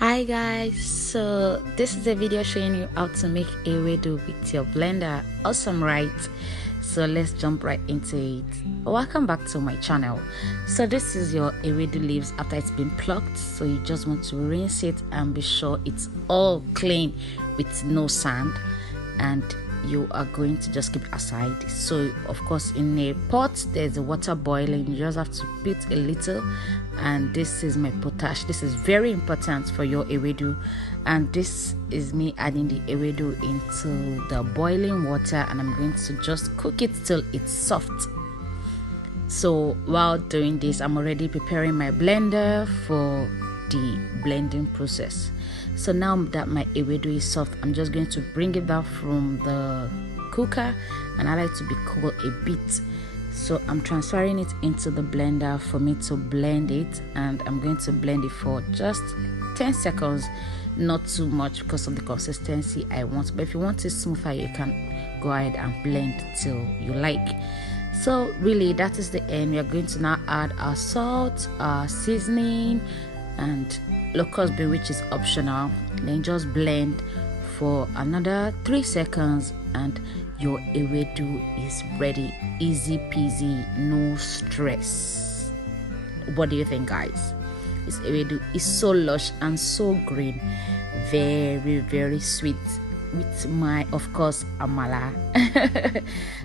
Hi guys, so this is a video showing you how to make Ewedu with your blender. Awesome, right? So let's jump right into it. Welcome back to my channel. So this is your Ewedu leaves after it's been plucked. So you just want to rinse it and be sure it's all clean with no sand, and you are going to just keep it aside. So of course, in a pot there's a water boiling. You just have to put a little, and this is my potash. This is very important for your Ewedu, and this is me adding the Ewedu into the boiling water, and I'm going to just cook it till it's soft. So while doing this, I'm already preparing my blender for the blending process. So now that my Ewedu is soft, I'm just going to bring it down from the cooker, and I like to be cool a bit. So I'm transferring it into the blender for me to blend it, and I'm going to blend it for just 10 seconds, not too much because of the consistency I want. But if you want it smoother, you can go ahead and blend till you like. So really, that is the end. We are going to now add our salt, our seasoning, and locust bean, which is optional. Then just blend for another 3 seconds, and your Ewedu is ready. Easy peasy, no stress. What do you think, guys? This Ewedu is so lush and so green, very sweet, with my, of course, amala.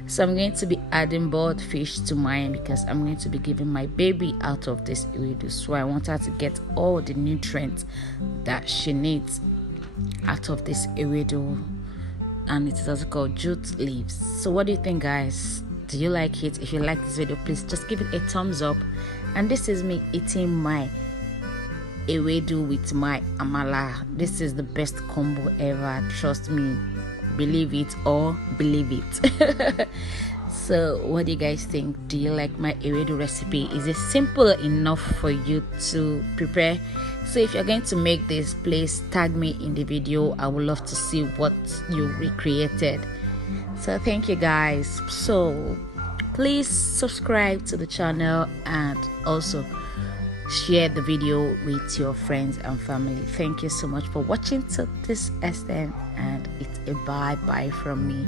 So I'm going to be adding boiled fish to mine because I'm going to be giving my baby out of this Ewedu. So I want her to get all the nutrients that she needs out of this Ewedu, and it is also called jute leaves. So what do you think, guys? Do you like it? If you like this video, please just give it a thumbs up. And this is me eating my Ewedu with my amala. This is the best combo ever, trust me. Believe it or believe it. So what do you guys think? Do you like my Ewedu recipe? Is it simple enough for you to prepare? So if you're going to make this, please tag me in the video. I would love to see what you recreated. So thank you, guys. So please subscribe to the channel and also share the video with your friends and family. Thank you so much for watching to this extent, and it's a bye from me.